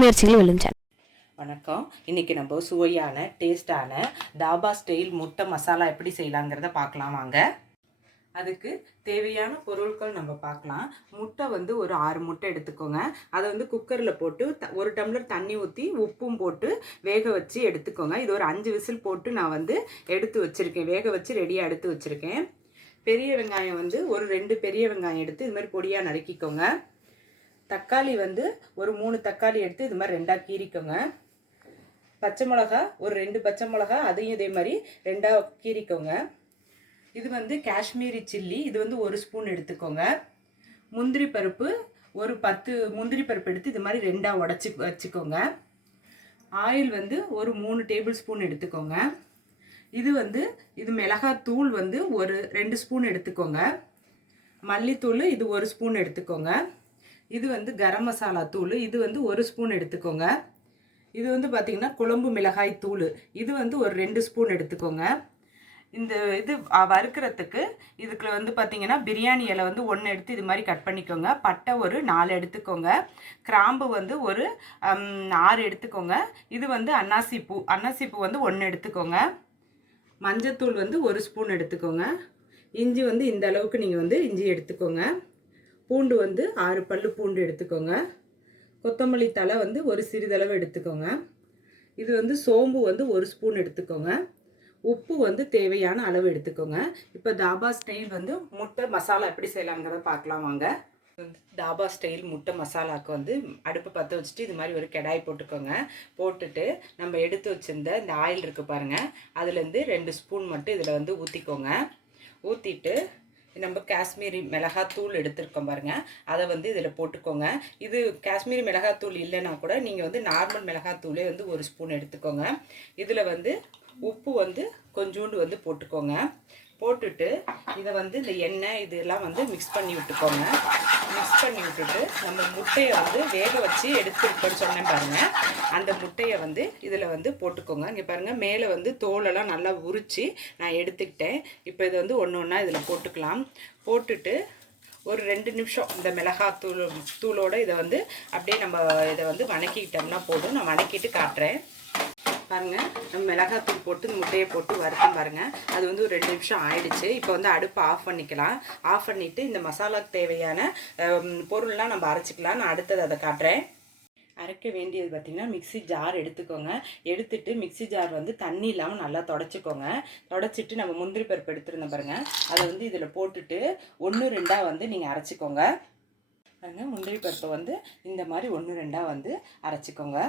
முயற்சிகள் வெல்லும் வணக்கம். இன்னைக்கு நம்ம சுவையான டேஸ்டான தாபா ஸ்டைல் முட்டை மசாலா எப்படி செய்யலாங்கிறத பார்க்கலாம் வாங்க. அதுக்கு தேவையான பொருட்கள் நம்ம பார்க்கலாம். முட்டை வந்து ஒரு ஆறு முட்டை எடுத்துக்கோங்க. அதை வந்து குக்கரில் போட்டு த- ஒரு டம்ளர் தண்ணி ஊற்றி உப்பும் போட்டு வேக வச்சு எடுத்துக்கோங்க. இது ஒரு அஞ்சு விசில் போட்டு நான் வந்து எடுத்து வச்சுருக்கேன். வேக வச்சு ரெடியாக எடுத்து வச்சுருக்கேன். பெரிய வெங்காயம் வந்து ஒரு ரெண்டு பெரிய வெங்காயம் எடுத்து இது மாதிரி பொடியாக நறுக்கிக்கோங்க. தக்காளி வந்து ஒரு மூணு தக்காளி எடுத்து இது மாதிரி ரெண்டாக கீறிக்கோங்க. பச்சை மிளகா ஒரு ரெண்டு பச்சை மிளகா அதையும் இதே மாதிரி ரெண்டாக கீறிக்கோங்க. இது வந்து காஷ்மீரி சில்லி இது வந்து ஒரு ஸ்பூன் எடுத்துக்கோங்க. முந்திரி பருப்பு ஒரு பத்து முந்திரி பருப்பு எடுத்து இது மாதிரி ரெண்டாக உடச்சி வச்சுக்கோங்க. ஆயில் வந்து ஒரு மூணு டேபிள் ஸ்பூன் எடுத்துக்கோங்க. இது வந்து இது மிளகாத்தூள் வந்து ஒரு ரெண்டு ஸ்பூன் எடுத்துக்கோங்க. மல்லித்தூள் இது ஒரு ஸ்பூன் எடுத்துக்கோங்க. இது வந்து கரம் மசாலா தூள். இது வந்து ஒரு ஸ்பூன் எடுத்துக்கோங்க. இது வந்து பார்த்திங்கன்னா குழம்பு மிளகாய் தூள். இது வந்து ஒரு ரெண்டு ஸ்பூன் எடுத்துக்கோங்க. இந்த இது வறுக்கிறதுக்கு இதுக்குள்ள வந்து பார்த்தீங்கன்னா பிரியாணி இலை வந்து ஒன்று எடுத்து இது மாதிரி கட் பண்ணிக்கோங்க. பட்டை ஒரு நாலு எடுத்துக்கோங்க. கிராம்பு வந்து ஒரு ஆறு எடுத்துக்கோங்க. இது வந்து அன்னாசி பூ அன்னாசி பூ வந்து ஒன்று எடுத்துக்கோங்க. மஞ்சத்தூள் வந்து ஒரு ஸ்பூன் எடுத்துக்கோங்க. இஞ்சி வந்து இந்த அளவுக்கு நீங்கள் வந்து இஞ்சி எடுத்துக்கோங்க. பூண்டு வந்து ஆறு பல்லு பூண்டு எடுத்துக்கோங்க. கொத்தமல்லி தழை வந்து ஒரு சிறிதளவு எடுத்துக்கோங்க. இது வந்து சோம்பு வந்து ஒரு ஸ்பூன் எடுத்துக்கோங்க. உப்பு வந்து தேவையான அளவு எடுத்துக்கோங்க. இப்போ தாபா ஸ்டைல் வந்து முட்டை மசாலா எப்படி செய்யலாங்கிறத பார்க்கலாம் வாங்க. தாபா ஸ்டைல் முட்டை மசாலாவுக்கு வந்து அடுப்பு பற்ற வச்சுட்டு இது மாதிரி ஒரு கெடாய் போட்டுக்கோங்க. போட்டுட்டு நம்ம எடுத்து வச்சுருந்த இந்த ஆயில் இருக்குது பாருங்கள் அதுலேருந்து ரெண்டு ஸ்பூன் மட்டும் இதில் வந்து ஊற்றிக்கோங்க ஊற்றிட்டு நம்ம காஷ்மீரி மிளகாத்தூள் எடுத்திருக்கோம் பாருங்கள் அதை வந்து இதில் போட்டுக்கோங்க. இது காஷ்மீரி மிளகாத்தூள் இல்லைன்னா கூட நீங்கள் வந்து நார்மல் மிளகாத்தூளே வந்து ஒரு ஸ்பூன் எடுத்துக்கோங்க. இதில் வந்து உப்பு வந்து கொஞ்சோண்டு வந்து போட்டுக்கோங்க. போட்டுட்டு இதை வந்து இந்த எண்ணெய் இதெல்லாம் வந்து மிக்ஸ் பண்ணி விட்டுக்கோங்க. மிக்ஸ் பண்ணி விட்டுட்டு நம்ம முட்டையை வந்து வேக வச்சு எடுத்துருக்கோன்னு சொன்னேன் பாருங்கள் அந்த முட்டையை வந்து இதில் வந்து போட்டுக்கோங்க. இங்கே பாருங்கள் மேலே வந்து தோலெல்லாம் நல்லா உரித்து நான் எடுத்துக்கிட்டேன். இப்போ இதை வந்து ஒன்று ஒன்றா இதில் போட்டுக்கலாம். போட்டுட்டு ஒரு ரெண்டு நிமிஷம் இந்த மிளகாத்தூள் தூளோட இதை வந்து அப்படியே நம்ம இதை வந்து வணக்கிக்கிட்டோம்னா போதும். நான் வணக்கிட்டு காட்டுறேன். பாருங்க. நம்ம மிளகாத்தூள் போட்டு இந்த முட்டையை போட்டு வறுத்தோம் பாருங்க. அது வந்து ஒரு ரெண்டு நிமிஷம் ஆயிடுச்சு. இப்போ வந்து அடுப்பை ஆஃப் பண்ணிக்கலாம். ஆஃப் பண்ணிட்டு இந்த மசாலாக்கு தேவையான பொருள்லாம் நம்ம அரைச்சிக்கலாம். நான் அடுத்தது அதை காட்டுறேன். அரைக்க வேண்டியது பார்த்திங்கன்னா மிக்ஸி ஜார் எடுத்துக்கோங்க. எடுத்துட்டு மிக்ஸி ஜார் வந்து தண்ணி இல்லாமல் நல்லா தொடச்சிக்கோங்க. தொடச்சிட்டு நம்ம முந்திரி பருப்பு எடுத்துருந்தோம் பாருங்கள் அதை வந்து இதில் போட்டுட்டு ஒன்று ரெண்டாக வந்து நீங்கள் அரைச்சிக்கோங்க. பாருங்கள் முந்திரி பருப்பை வந்து இந்த மாதிரி ஒன்று ரெண்டாக வந்து அரைச்சிக்கோங்க.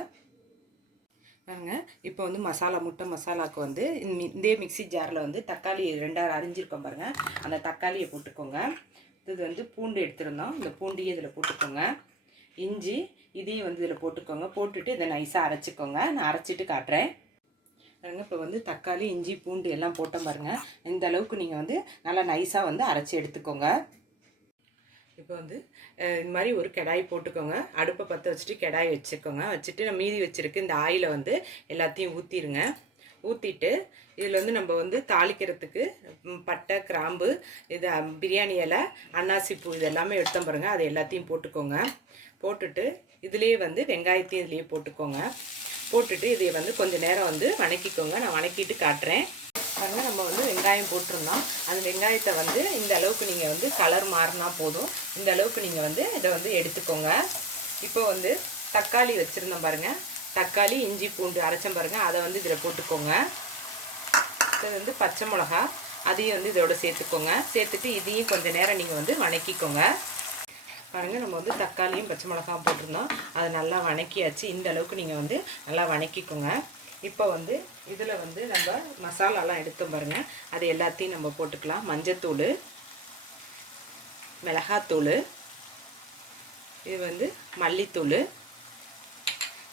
பாருங்க. இப்போ வந்து மசாலா முட்டை மசாலாவுக்கு வந்து இந்த- இதே மிக்ஸி ஜாரில் வந்து தக்காளி ரெண்டாயிரம் அரிஞ்சிருக்கோம் பாருங்க. அந்த தக்காளியை போட்டுக்கோங்க. இது வந்து பூண்டு எடுத்துருந்தோம். இந்த பூண்டையும் இதில் போட்டுக்கோங்க. இஞ்சி இதையும் வந்து இதில் போட்டுக்கோங்க. போட்டுட்டு இதை நைஸாக அரைச்சிக்கோங்க. நான் அரைச்சிட்டு காட்டுறேன். பாருங்க இப்போ வந்து தக்காளி இஞ்சி பூண்டு எல்லாம் போட்டோம் பாருங்க. இந்த அளவுக்கு நீங்கள் வந்து நல்லா நைஸாக வந்து அரைச்சி எடுத்துக்கோங்க. இப்போ வந்து இது இந்த மாதிரி ஒரு கடாய் போட்டுக்கோங்க. அடுப்பை பற்ற வச்சுட்டு கடாய் வச்சுக்கோங்க. வச்சுட்டு நான் மீதி வச்சுருக்கு இந்த ஆயிலை வந்து எல்லாத்தையும் ஊற்றிடுங்க ஊற்றிட்டு இதில் வந்து நம்ம வந்து தாளிக்கிறதுக்கு பட்டை கிராம்பு இது பிரியாணி இலை அன்னாசி பூ இது எல்லாமே எடுத்தோம் பாருங்கள் அது எல்லாத்தையும் போட்டுக்கோங்க. போட்டுட்டு இதுலேயே வந்து வெங்காயத்தையும் இதுலேயே போட்டுக்கோங்க. போட்டுட்டு இதை வந்து கொஞ்சம் நேரம் வந்து வணக்கிக்கோங்க. நான் வணக்கிட்டு காட்டுறேன். பாருங்கள் நம்ம வந்து வெங்காயம் போட்டிருந்தோம். அந்த வெங்காயத்தை வந்து இந்த அளவுக்கு நீங்கள் வந்து கலர் மாறினா போதும். இந்த அளவுக்கு நீங்கள் வந்து இதை வந்து எடுத்துக்கோங்க. இப்போ வந்து தக்காளி வச்சுருந்தோம் பாருங்கள் தக்காளி இஞ்சி பூண்டு அரைச்சம் பாருங்கள் அதை வந்து இதில் போட்டுக்கோங்க. இது வந்து பச்சை மிளகா. அதையும் வந்து இதோட சேர்த்துக்கோங்க. சேர்த்துட்டு இதையும் கொஞ்சம் நேரம் நீங்கள் வந்து வணக்கிக்கோங்க. பாருங்கள் நம்ம வந்து தக்காளியும் பச்சை மிளகாவும் போட்டிருந்தோம். அதை நல்லா வணக்கியாச்சு. இந்த அளவுக்கு நீங்கள் வந்து நல்லா வணக்கிக்கோங்க. இப்போ வந்து இதில் வந்து நம்ம மசாலாலாம் எடுத்தோம் பாருங்கள் அது எல்லாத்தையும் நம்ம போட்டுக்கலாம். மஞ்சத்தூள் மிளகாத்தூள் இது வந்து மல்லித்தூள்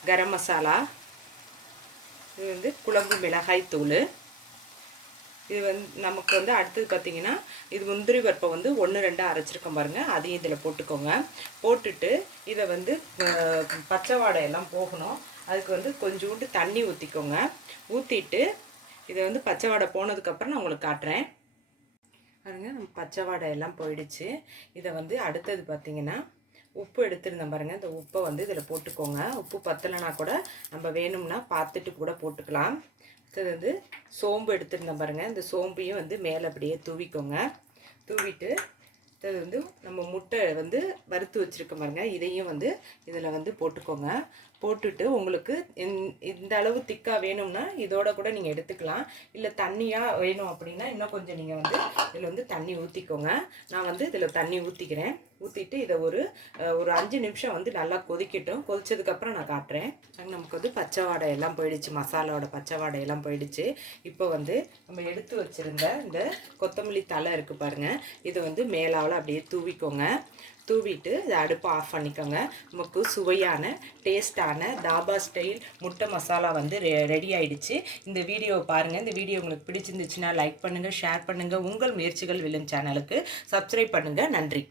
கரம் மசாலா இது வந்து குழம்பு மிளகாய் தூள் இது வந்து நமக்கு வந்து அடுத்தது பார்த்தீங்கன்னா இது முந்திரி பருப்பை வந்து ஒன்று ரெண்டாக அரைச்சிருக்கோம் பாருங்கள் அதையும் இதில் போட்டுக்கோங்க. போட்டுட்டு இதை வந்து பச்சை வாடையெல்லாம் போகணும். அதுக்கு வந்து கொஞ்சோண்டு தண்ணி ஊற்றிக்கோங்க ஊற்றிட்டு இதை வந்து பச்சை வாடை போனதுக்கப்புறம் நான் உங்களுக்கு காட்டுறேன். பாருங்க நம்ம பச்சை வாடை எல்லாம் போயிடுச்சு. இதை வந்து அடுத்தது பார்த்தீங்கன்னா உப்பு எடுத்துருந்தேன் பாருங்கள் இந்த உப்பை வந்து இதில் போட்டுக்கோங்க. உப்பு பத்தலைனா கூட நம்ம வேணும்னா பார்த்துட்டு கூட போட்டுக்கலாம். அடுத்தது வந்து சோம்பு எடுத்துருந்தேன் பாருங்கள் இந்த சோம்பையும் வந்து மேலே அப்படியே தூவிக்கோங்க. தூவிட்டு அடுத்தது வந்து நம்ம முட்டை வந்து வறுத்து வச்சுருக்க பாருங்க. இதையும் வந்து இதில் வந்து போட்டுக்கோங்க. போட்டுட்டு உங்களுக்கு இந்த- இந்த அளவு திக்காக வேணும்னா இதோட கூட நீங்கள் எடுத்துக்கலாம். இல்லை தண்ணியாக வேணும் அப்படின்னா இன்னும் கொஞ்சம் நீங்கள் வந்து இதில் வந்து தண்ணி ஊற்றிக்கோங்க நான் வந்து இதில் தண்ணி ஊற்றிக்கிறேன் ஊற்றிட்டு இதை ஒரு ஒரு அஞ்சு நிமிஷம் வந்து நல்லா கொதிக்கட்டும். கொதிச்சதுக்கப்புறம் நான் காட்டுறேன். நமக்கு வந்து பச்சை வாடை எல்லாம் போயிடுச்சு. மசாலாவோட பச்சை வாடை எல்லாம் போயிடுச்சு. இப்போ வந்து நம்ம எடுத்து வச்சுருந்த இந்த கொத்தமல்லி தலை இருக்குது பாருங்கள் இதை வந்து மேலாவில் அப்படியே தூவிக்கோங்க. தூவிட்டு இதை அடுப்பை ஆஃப் பண்ணிக்கோங்க. நமக்கு சுவையான டேஸ்டான தாபா ஸ்டைல் முட்டை மசாலா வந்து ரெ ரெடி ஆயிடுச்சு. இந்த வீடியோவை பாருங்கள் இந்த வீடியோ உங்களுக்கு பிடிச்சிருந்துச்சுன்னா லைக் பண்ணுங்கள் ஷேர் பண்ணுங்கள் உங்கள் முயற்சிகள் வில்லும் சேனலுக்கு சப்ஸ்கிரைப் பண்ணுங்கள் நன்றி.